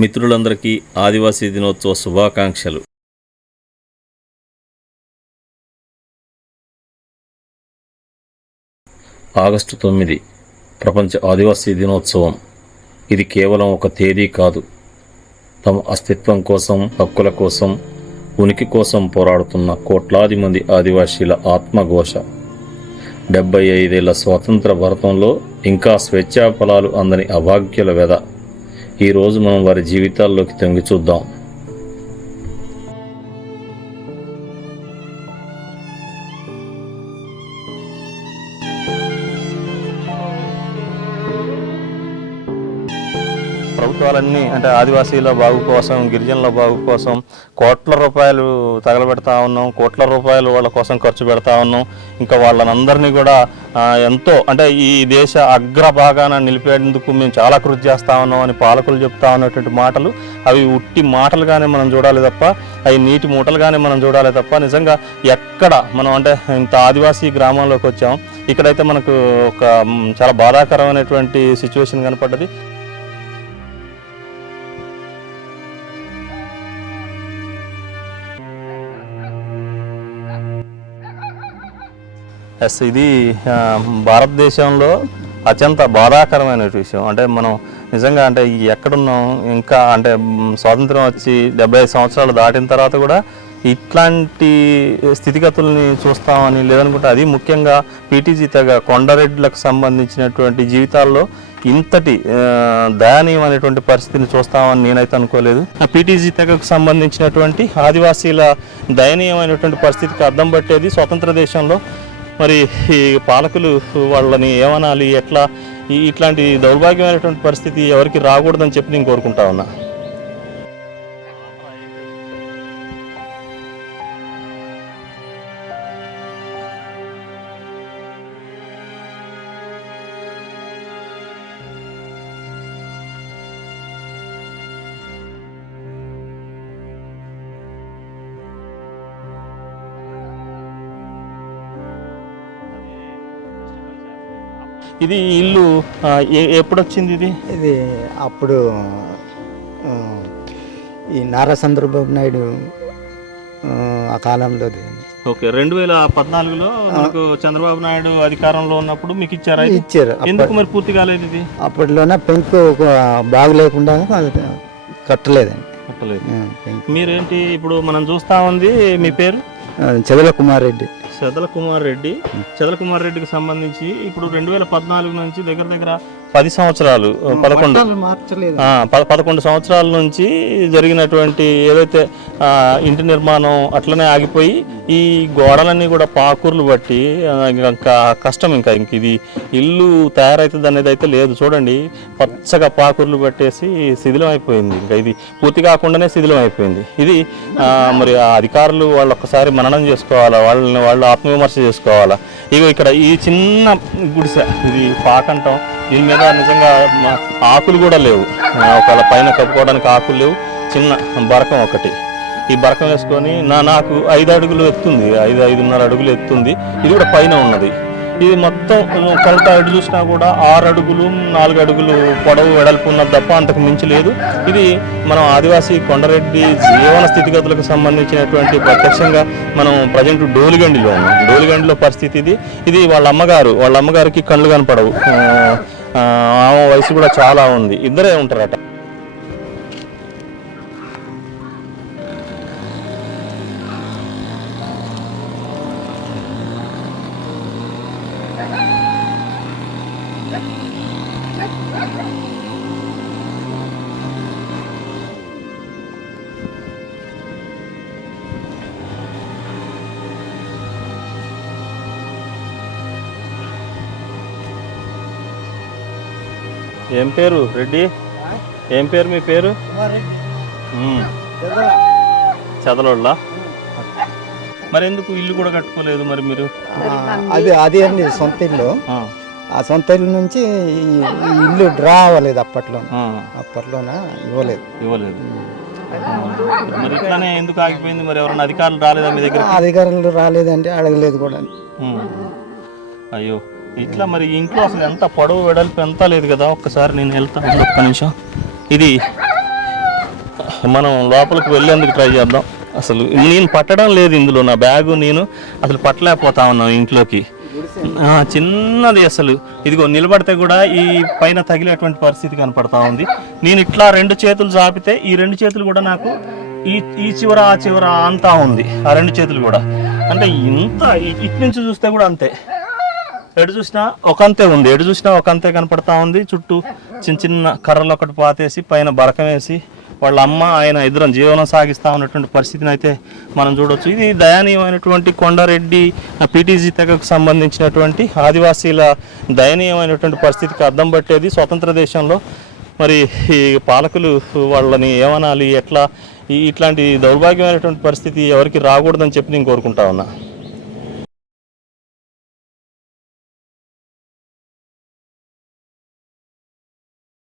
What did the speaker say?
మిత్రులందరికీ ఆదివాసీ దినోత్సవ శుభాకాంక్షలు. ఆగస్టు తొమ్మిది ప్రపంచ ఆదివాసీ దినోత్సవం. ఇది కేవలం ఒక తేదీ కాదు. తమ అస్తిత్వం కోసం హక్కుల కోసం ఉనికి కోసం పోరాడుతున్న కోట్లాది మంది ఆదివాసీల ఆత్మఘోష. డెబ్బై ఐదేళ్ళ స్వాతంత్ర భారతంలో ఇంకా స్వేచ్ఛా ఫలాలు అందని అభాగ్యుల వెద. ఈరోజు మనం వారి జీవితాల్లోకి తొంగి చూద్దాం. ప్రభుత్వాలన్నీ అంటే ఆదివాసీల బాగు కోసం గిరిజనుల బాగు కోసం కోట్ల రూపాయలు తగలబెడతా ఉన్నాం కోట్ల రూపాయలు వాళ్ళ కోసం ఖర్చు పెడతా ఉన్నాం. ఇంకా వాళ్ళనందరినీ కూడా ఎంతో అంటే ఈ దేశ అగ్రభాగాన నిలిపేందుకు మేము చాలా కృషి చేస్తా ఉన్నాం అని పాలకులు చెప్తా ఉన్నటువంటి మాటలు అవి ఉట్టి మాటలుగానే మనం చూడాలి తప్ప అవి నీటి మూటలుగానే మనం చూడాలి తప్ప నిజంగా ఎక్కడ మనం అంటే ఇంత ఆదివాసీ గ్రామంలోకి వచ్చాం. ఇక్కడైతే మనకు ఒక చాలా బాధాకరమైనటువంటి సిచ్యువేషన్ కనపడ్డది. ఎస్ ఇది భారతదేశంలో అత్యంత బాధాకరమైన విషయం. అంటే మనం నిజంగా అంటే ఎక్కడున్నాం ఇంకా అంటే స్వాతంత్రం వచ్చి డెబ్బై ఐదు సంవత్సరాలు దాటిన తర్వాత కూడా ఇట్లాంటి స్థితిగతుల్ని చూస్తామని లేదనుకుంటే అది ముఖ్యంగా పీటీజీ తెగ కొండరెడ్లకు సంబంధించినటువంటి జీవితాల్లో ఇంతటి దయనీయమైనటువంటి పరిస్థితిని చూస్తామని నేనైతే అనుకోలేదు. పీటీజీ తెగకు సంబంధించినటువంటి ఆదివాసీల దయనీయమైనటువంటి పరిస్థితికి అర్థం పట్టేది స్వతంత్ర దేశంలో మరి ఈ పాలకులు వాళ్ళని ఏమనాలి ఎట్లా? ఈ ఇట్లాంటి దౌర్భాగ్యమైనటువంటి పరిస్థితి ఎవరికి రాకూడదని చెప్పి నేను కోరుకుంటా ఉన్నా. ఇది ఇల్లు ఎప్పుడు వచ్చింది ఇది? ఇది అప్పుడు ఈ నారా చంద్రబాబు నాయుడు ఆ, కాలంలో ఓకే రెండు వేల పద్నాలుగులో మనకు చంద్రబాబు నాయుడు అధికారంలో ఉన్నప్పుడు మీకు ఇచ్చారా? ఇచ్చారు. ఎందుకు మరి పూర్తి కాలేదు ఇది? అప్పట్లోనే పెంకు ఒక బాగు లేకుండా కట్టలేదండి. కట్టలేదు. మీరేంటి ఇప్పుడు మనం చూస్తా ఉంది మీ పేరు? చెదల కుమార్ రెడ్డి. చదల కుమార్ రెడ్డి. చదల కుమార్ రెడ్డికి సంబంధించి ఇప్పుడు రెండు వేల పద్నాలుగు నుంచి దగ్గర దగ్గర పది సంవత్సరాలు పదకొండు. పదకొండు సంవత్సరాల నుంచి జరిగినటువంటి ఏదైతే ఇంటి నిర్మాణం అట్లనే ఆగిపోయి ఈ గోడలన్నీ కూడా పాకుర్లు బట్టి ఇంకా కష్టం ఇంకా ఇంక ఇది. ఇల్లు తయారవుతుంది అనేది అయితే లేదు. చూడండి పచ్చగా పాకుర్లు పట్టేసి శిథిలం అయిపోయింది ఇంకా ఇది పూర్తి కాకుండానే శిథిలం అయిపోయింది ఇది మరి అధికారులు వాళ్ళు ఒక్కసారి మననం చేసుకోవాలా? వాళ్ళని వాళ్ళు ఆత్మవిమర్శ చేసుకోవాలా? ఇగో ఇక్కడ ఈ చిన్న గుడిసె ఇది పాకంటాం. దీని మీద నిజంగా ఆకులు కూడా లేవు. ఒకవేళ పైన కప్పుకోవడానికి ఆకులు లేవు. చిన్న బరకం ఒకటి. ఈ బరకం వేసుకొని నా నాకు ఐదు అడుగులు ఎత్తుంది. ఐదు ఐదున్నర అడుగులు ఎత్తుంది. ఇది కూడా పైన ఉన్నది. ఇది మొత్తం కొలత అటు చూసినా కూడా ఆరు అడుగులు నాలుగు అడుగులు పొడవు వెడల్పు ఉన్నది తప్ప అంతకు మించి లేదు. ఇది మనం ఆదివాసీ కొండరెడ్డి జీవన స్థితిగతులకు సంబంధించినటువంటి ప్రత్యక్షంగా మనం ప్రజెంట్ డోలిగండిలో ఉన్నాం. డోలిగండిలో పరిస్థితి ఇది. ఇది వాళ్ళ అమ్మగారు వాళ్ళ అమ్మగారికి కళ్ళు కనపడవు. ఆమె వయసు కూడా చాలా ఉంది. ఇద్దరే ఉంటారట. ఏం పేరు రెడ్డి? ఏం పేరు మీ పేరు. చదలోళ్ళ? మరి ఎందుకు ఇల్లు కూడా కట్టుకోలేదు మరి మీరు? అది అది అండి సొంత ఇల్లు. ఆ, సొంత ఇల్లు నుంచి ఇల్లు డ్రా అవ్వలేదు అప్పట్లో. అప్పట్లోన? ఇవ్వలేదు. ఇవ్వలేదు. మరి ఇట్లానే ఎందుకు ఆగిపోయింది? మరి ఎవరైనా అధికారులు రాలేదా మీ దగ్గర అధికారులు రాలేదండి అడగలేదు కూడా. అయ్యో. ఇట్లా మరి ఇంట్లో అసలు ఎంత పొడవు వెడల్పు ఎంత లేదు కదా ఒక్కసారి నేను వెళ్తాను ఒక్క నిమిషం. ఇది మనం లోపలికి వెళ్ళేందుకు ట్రై చేద్దాం. అసలు నేను పట్టడం లేదు ఇందులో నా బ్యాగు నేను అసలు పట్టలేకపోతా ఉన్నాం ఇంట్లోకి. చిన్నది అసలు. ఇదిగో నిలబడితే కూడా ఈ పైన తగిలేటువంటి పరిస్థితి కనపడతా ఉంది. నేను ఇట్లా రెండు చేతులు చాపితే ఈ రెండు చేతులు కూడా నాకు ఈ ఈ చివర ఆ చివర అంతా ఉంది. ఆ రెండు చేతులు కూడా. అంటే ఇంత ఇటు నుంచి చూస్తే కూడా అంతే. ఎటు చూసినా ఒకంతే ఉంది. ఎటు చూసినా ఒకంతే కనపడతా ఉంది. చుట్టూ చిన్న చిన్న కర్రలు ఒకటి పాతేసి పైన బరకం వేసి వాళ్ళ అమ్మ ఆయన ఇద్దరం జీవనం సాగిస్తూ ఉన్నటువంటి పరిస్థితిని అయితే మనం చూడొచ్చు. ఇది దయనీయమైనటువంటి కొండారెడ్డి పీటీజీ తెగకు సంబంధించినటువంటి ఆదివాసీల దయనీయమైనటువంటి పరిస్థితికి అర్థం పట్టేది. స్వతంత్ర దేశంలో మరి ఈ పాలకులు వాళ్ళని ఏమనాలి ఎట్లా? ఈ ఇట్లాంటి దౌర్భాగ్యమైనటువంటి పరిస్థితి ఎవరికి రాకూడదని చెప్పి నేను కోరుకుంటా ఉన్నా.